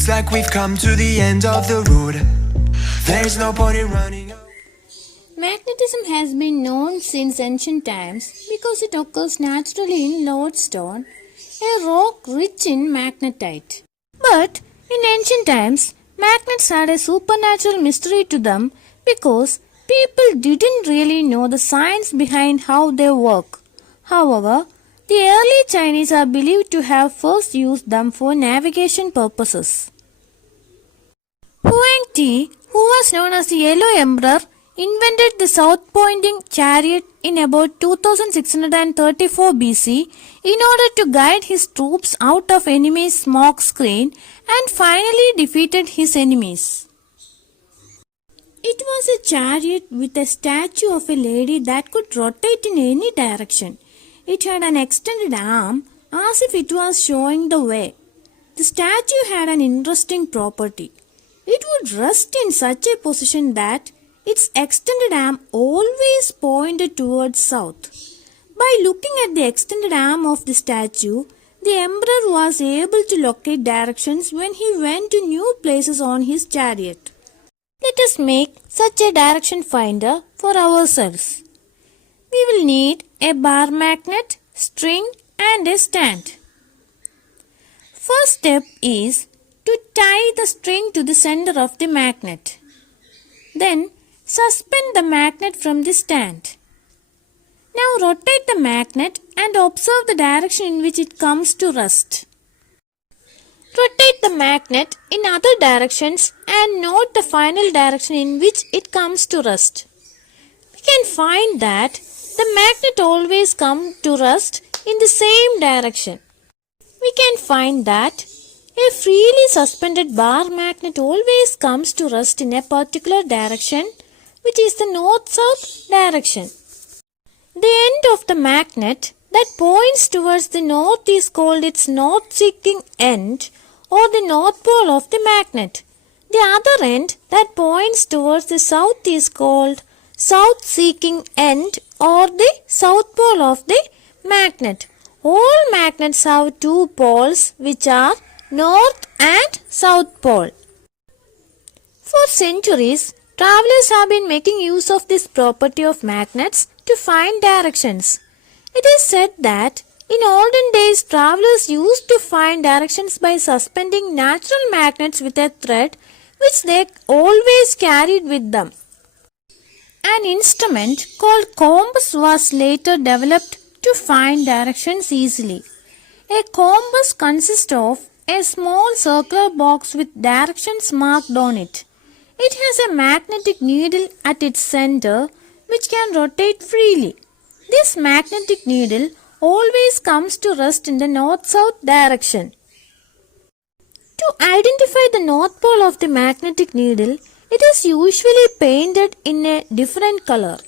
Looks like we've come to the end of the road. There's no point in running. Magnetism has been known since ancient times because it occurs naturally in lodestone, a rock rich in magnetite. But in ancient times, magnets had a supernatural mystery to them because people didn't really know the science behind how they work. However, the early Chinese are believed to have first used them for navigation purposes. Huang Ti, who was known as the Yellow Emperor, invented the south-pointing chariot in about 2634 BC in order to guide his troops out of enemy's smoke screen and finally defeated his enemies. It was a chariot with a statue of a lady that could rotate in any direction. It had an extended arm as if it was showing the way. The statue had an interesting property. It would rest in such a position that its extended arm always pointed towards south. By looking at the extended arm of the statue, the emperor was able to locate directions when he went to new places on his chariot. Let us make such a direction finder for ourselves. We will need a bar magnet, string and a stand. First step is to tie the string to the center of the magnet. Then suspend the magnet from the stand. Now rotate the magnet and observe the direction in which it comes to rest. Rotate the magnet in other directions and note the final direction in which it comes to rest. We can find that the magnet always comes to rest in the same direction. We can find that a freely suspended bar magnet always comes to rest in a particular direction, which is the north-south direction. The end of the magnet that points towards the north is called its north-seeking end or the north pole of the magnet. The other end that points towards the south is called south-seeking end or the south pole of the magnet. All magnets have two poles which are north and south pole. For centuries, travelers have been making use of this property of magnets to find directions. It is said that in olden days, travelers used to find directions by suspending natural magnets with a thread which they always carried with them. An instrument called compass was later developed to find directions easily. A compass consists of a small circular box with directions marked on it. It has a magnetic needle at its center which can rotate freely. This magnetic needle always comes to rest in the north-south direction. To identify the north pole of the magnetic needle, it is usually painted in a different color.